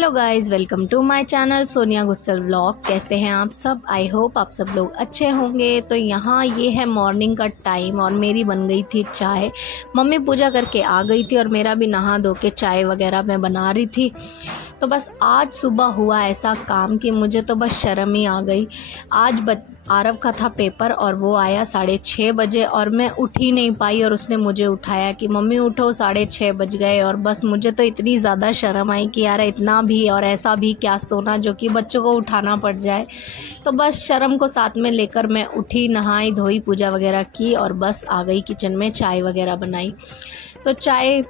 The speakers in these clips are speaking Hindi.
Hello guys, welcome to my channel Sonia Gussal vlog. कैसे हैं आप सब? आई होप आप सब लोग अच्छे होंगे। तो यहाँ ये है मॉर्निंग का टाइम और मेरी बन गई थी चाय। मम्मी पूजा करके आ गई थी और मेरा भी नहा धो के चाय वगैरह मैं बना रही थी। तो बस आज सुबह हुआ ऐसा काम कि मुझे तो बस शर्म ही आ गई। आज आरव का था पेपर और वो आया 6:30 बजे और मैं उठ ही नहीं पाई और उसने मुझे उठाया कि मम्मी उठो, 6:30 बज गए। और बस मुझे तो इतनी ज़्यादा शर्म आई कि यार इतना भी और ऐसा भी क्या सोना जो कि बच्चों को उठाना पड़ जाए। तो बस शर्म को साथ में लेकर मैं उठी, नहाई धोई, पूजा वगैरह की और बस आ गई किचन में, चाय वगैरह बनाई। तो चाय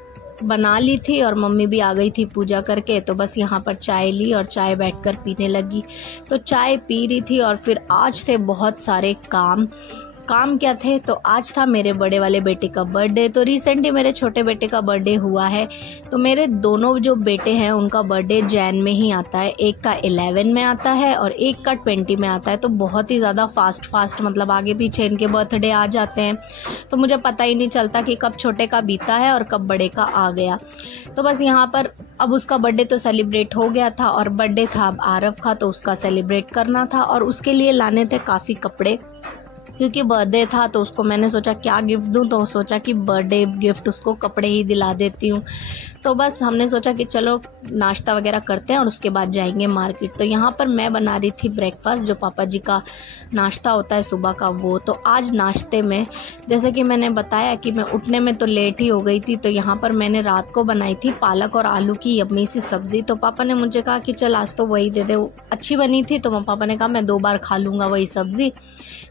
बना ली थी और मम्मी भी आ गई थी पूजा करके। तो बस यहाँ पर चाय ली और चाय बैठकर पीने लगी। तो चाय पी रही थी और फिर आज थे बहुत सारे काम क्या थे। तो आज था मेरे बड़े वाले बेटे का बर्थडे। तो रिसेंटली मेरे छोटे बेटे का बर्थडे हुआ है। तो मेरे दोनों जो बेटे हैं उनका बर्थडे जैन में ही आता है। एक का 11 में आता है और एक का 20 में आता है। तो बहुत ही ज़्यादा फास्ट मतलब आगे पीछे इनके बर्थडे आ जाते हैं। तो मुझे पता ही नहीं चलता कि कब छोटे का बीता है और कब बड़े का आ गया। तो बस यहाँ पर अब उसका बर्थडे तो सेलिब्रेट हो गया था और बर्थडे था अब आरव का, तो उसका सेलिब्रेट करना था और उसके लिए लाने थे काफ़ी कपड़े। क्योंकि बर्थडे था तो उसको मैंने सोचा क्या गिफ्ट दूं, तो सोचा कि बर्थडे गिफ्ट उसको कपड़े ही दिला देती हूँ। तो बस हमने सोचा कि चलो नाश्ता वगैरह करते हैं और उसके बाद जाएंगे मार्केट। तो यहाँ पर मैं बना रही थी ब्रेकफास्ट, जो पापा जी का नाश्ता होता है सुबह का वो। तो आज नाश्ते में जैसे कि मैंने बताया कि मैं उठने में तो लेट ही हो गई थी। तो यहाँ पर मैंने रात को बनाई थी पालक और आलू की यम्मी सी सब्ज़ी। तो पापा ने मुझे कहा कि चल आज तो वही दे दे, अच्छी बनी थी। तो पापा ने कहा मैं 2 बार खा लूँगा वही सब्ज़ी।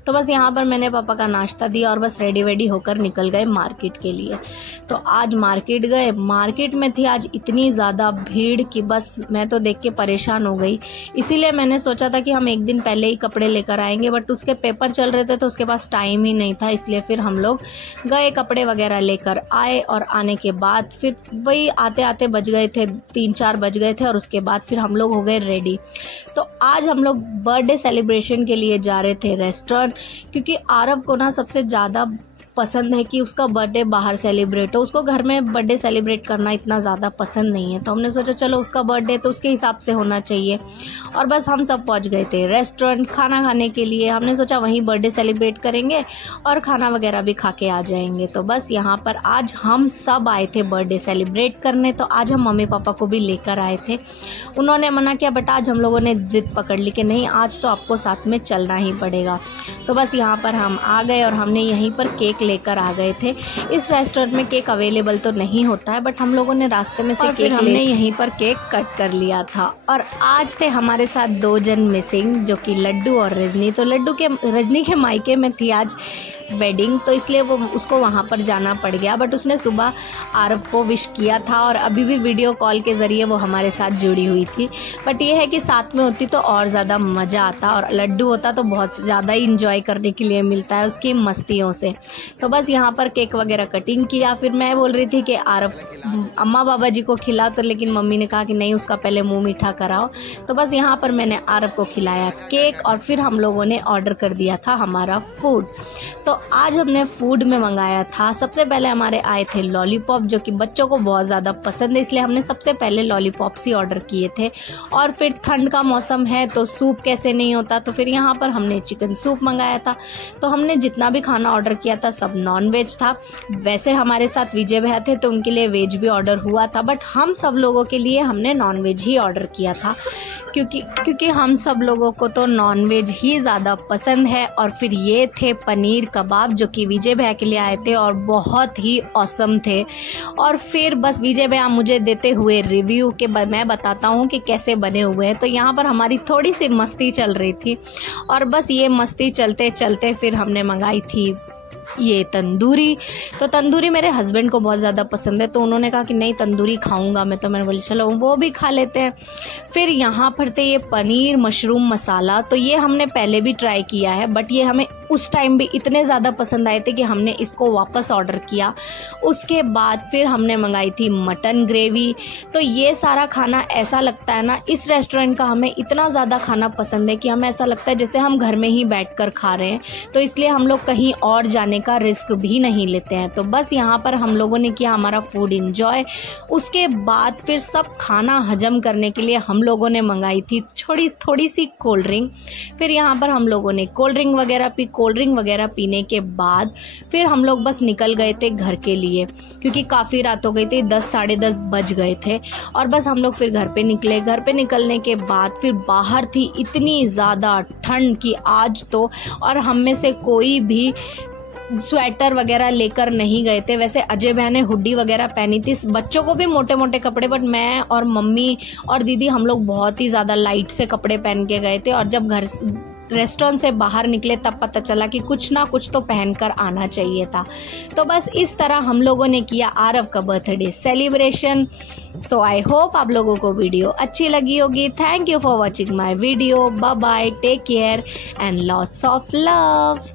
तो बस यहाँ पर मैंने पापा का नाश्ता दिया और बस रेडी होकर निकल गए मार्केट के लिए। तो आज मार्केट गए। मार्केट में थी आज इतनी ज़्यादा भीड़ कि बस मैं तो देख के परेशान हो गई। इसीलिए मैंने सोचा था कि हम एक दिन पहले ही कपड़े लेकर आएंगे, बट उसके पेपर चल रहे थे तो उसके पास टाइम ही नहीं था। इसलिए फिर हम लोग गए, कपड़े वगैरह लेकर आए और आने के बाद फिर वही आते आते बज गए थे 3-4 बज गए थे और उसके बाद फिर हम लोग हो गए रेडी। तो आज हम लोग बर्थडे सेलिब्रेशन के लिए जा रहे थे रेस्टोरेंट, क्योंकि आरव को ना सबसे ज़्यादा पसंद है कि उसका बर्थडे बाहर सेलिब्रेट हो। उसको घर में बर्थडे सेलिब्रेट करना इतना ज़्यादा पसंद नहीं है। तो हमने सोचा चलो उसका बर्थडे तो उसके हिसाब से होना चाहिए। और बस हम सब पहुंच गए थे रेस्टोरेंट खाना खाने के लिए। हमने सोचा वहीं बर्थडे सेलिब्रेट करेंगे और खाना वगैरह भी खा के आ जाएंगे। तो बस यहाँ पर आज हम सब आए थे बर्थडे सेलिब्रेट करने। तो आज हम मम्मी पापा को भी लेकर आए थे। उन्होंने मना किया, बट आज हम लोगों ने जिद पकड़ ली कि नहीं आज तो आपको साथ में चलना ही पड़ेगा। तो बस यहाँ पर हम आ गए और हमने यहीं पर केक लेकर आ गए थे। इस रेस्टोरेंट में केक अवेलेबल तो नहीं होता है, बट हम लोगों ने रास्ते में से केक हमने यहीं पर केक कट कर लिया था। और आज थे हमारे साथ 2 जन मिसिंग, जो कि लड्डू और रजनी। तो रजनी के मायके में थी आज वेडिंग, तो इसलिए वो उसको वहाँ पर जाना पड़ गया। बट उसने सुबह आरव को विश किया था और अभी भी वीडियो कॉल के ज़रिए वो हमारे साथ जुड़ी हुई थी। बट ये है कि साथ में होती तो और ज़्यादा मज़ा आता और लड्डू होता तो बहुत ज़्यादा ही इंजॉय करने के लिए मिलता है उसकी मस्तियों से। तो बस यहाँ पर केक वगैरह कटिंग किया। फिर मैं बोल रही थी कि आरव अम्मा बाबा जी को खिला, तो लेकिन मम्मी ने कहा कि नहीं उसका पहले मुँह मीठा कराओ। तो बस यहाँ पर मैंने आरव को खिलाया केक और फिर हम लोगों ने ऑर्डर कर दिया था हमारा फूड। तो आज हमने फूड में मंगाया था, सबसे पहले हमारे आए थे लॉलीपॉप, जो कि बच्चों को बहुत ज़्यादा पसंद है, इसलिए हमने सबसे पहले लॉलीपॉप्स ही ऑर्डर किए थे। और फिर ठंड का मौसम है तो सूप कैसे नहीं होता, तो फिर यहाँ पर हमने चिकन सूप मंगाया था। तो हमने जितना भी खाना ऑर्डर किया था सब नॉन वेज था। वैसे हमारे साथ विजय भैया थे तो उनके लिए वेज भी ऑर्डर हुआ था, बट हम सब लोगों के लिए हमने नॉन वेज ही ऑर्डर किया था, क्योंकि हम सब लोगों को तो नॉन वेज ही ज़्यादा पसंद है। और फिर ये थे पनीर कबाब, जो कि विजय भैया के लिए आए थे और बहुत ही ऑसम थे। और फिर बस विजय भैया मुझे देते हुए रिव्यू के मैं बताता हूँ कि कैसे बने हुए हैं। तो यहाँ पर हमारी थोड़ी सी मस्ती चल रही थी और बस ये मस्ती चलते चलते फिर हमने मंगाई थी ये तंदूरी। तो तंदूरी मेरे हस्बैंड को बहुत ज़्यादा पसंद है, तो उन्होंने कहा कि नहीं तंदूरी खाऊंगा मैं। तो मैंने बोली चलो वो भी खा लेते हैं। फिर यहाँ पर थे ये पनीर मशरूम मसाला। तो ये हमने पहले भी ट्राई किया है, बट ये हमें उस टाइम भी इतने ज़्यादा पसंद आए थे कि हमने इसको वापस ऑर्डर किया। उसके बाद फिर हमने मंगाई थी मटन ग्रेवी। तो ये सारा खाना ऐसा लगता है ना, इस रेस्टोरेंट का हमें इतना ज़्यादा खाना पसंद है कि हमें ऐसा लगता है जैसे हम घर में ही बैठकर खा रहे हैं। तो इसलिए हम लोग कहीं और जाने का रिस्क भी नहीं लेते हैं। तो बस यहाँ पर हम लोगों ने किया हमारा फूड इंजॉय। उसके बाद फिर सब खाना हजम करने के लिए हम लोगों ने मंगाई थी थोड़ी सी कोल्ड ड्रिंक। फिर यहाँ पर हम लोगों ने कोल्ड ड्रिंक वगैरह पी। कोल्ड ड्रिंक वगैरह पीने के बाद फिर हम लोग बस निकल गए थे घर के लिए, क्योंकि काफ़ी रात हो गई थी, 10 साढ़े 10 बज गए थे। और बस हम लोग फिर घर पे निकले। घर पे निकलने के बाद फिर बाहर थी इतनी ज़्यादा ठंड कि आज तो, और हम में से कोई भी स्वेटर वगैरह लेकर नहीं गए थे। वैसे अजय भैया ने हुडी वगैरह पहनी थी, बच्चों को भी मोटे मोटे कपड़े, बट मैं और मम्मी और दीदी हम लोग बहुत ही ज़्यादा लाइट से कपड़े पहन के गए थे। और जब रेस्टोरेंट से बाहर निकले तब पता चला कि कुछ ना कुछ तो पहनकर आना चाहिए था। तो बस इस तरह हम लोगों ने किया आरव का birthday celebration. So I hope आप लोगों को वीडियो अच्छी लगी होगी। Thank you for watching my video. Bye bye, take care and lots of love.